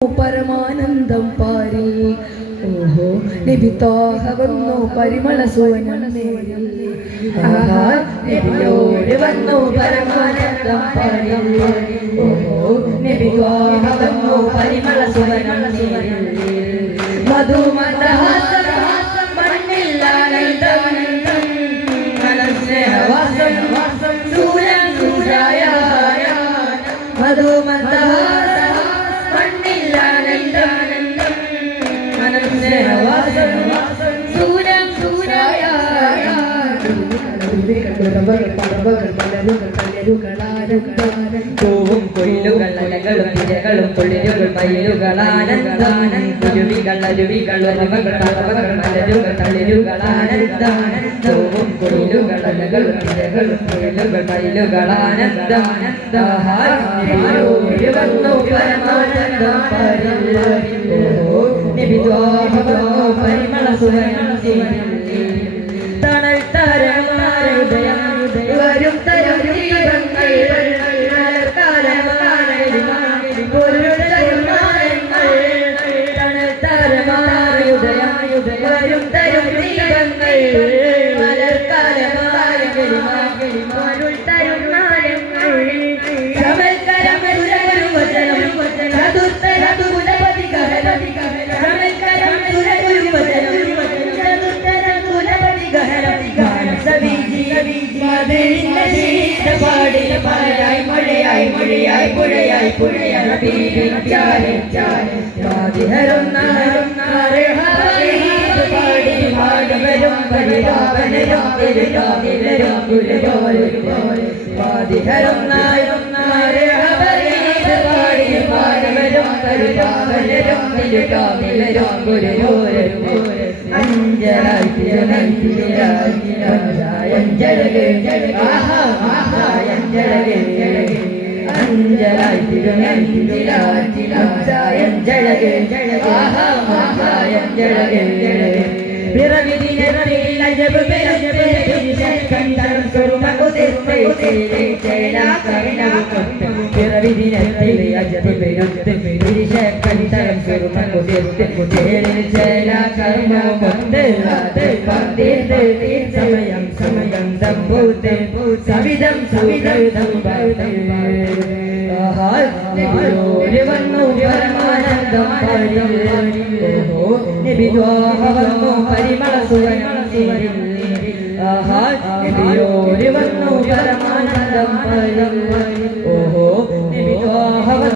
പരമാനന്ദം പാരി ഓഹോ നബി ത്വാഹ വന്നു പരിമള സുവനം നേരിൽ ആഹാ നബിയോട് വന്നു പരമാനന്ദം പാരി ഓഹോ നബി ത്വാഹ വന്നു പരിമള സുവനം നേരിൽ മധുമന്ദഹാസം മണ്ണില്ലാനന്ദം മനസ്നേഹവാസം സൂര്യൻ സൂര്യായ മധുമന്ദഹാസം പൂവും കൊയിലുകൾ അലകളും തിരകളും കൊള്ളിലുകൾ മയിലുകളാനന്ദാനം കുരുവികൾ അരുവികൾ ഒരവകൾ തറവകൾ മലരുകൾ തളിരുകളാനന്ദാനം പൂവും കൊയിലുകൾ അലകളും തിരകളും കൊള്ളിലുകൾ മയിലുകളാനന്ദാനന്ദാഹാരി വന്നു പരമാനന്ദം പരിമള സുവനം തണൽ തരമാരുദയം വരും തരും ദീപങ്ങൾ തണൽ തരമാരുദയം വരും തരും ദീപങ്ങൾ മലർക്കാലമാരുൾ തരും നാരങ്ങൾ പരിമള സുവനം നബിയോട് വന്നു പരമാനന്ദം ഓഹോ നബി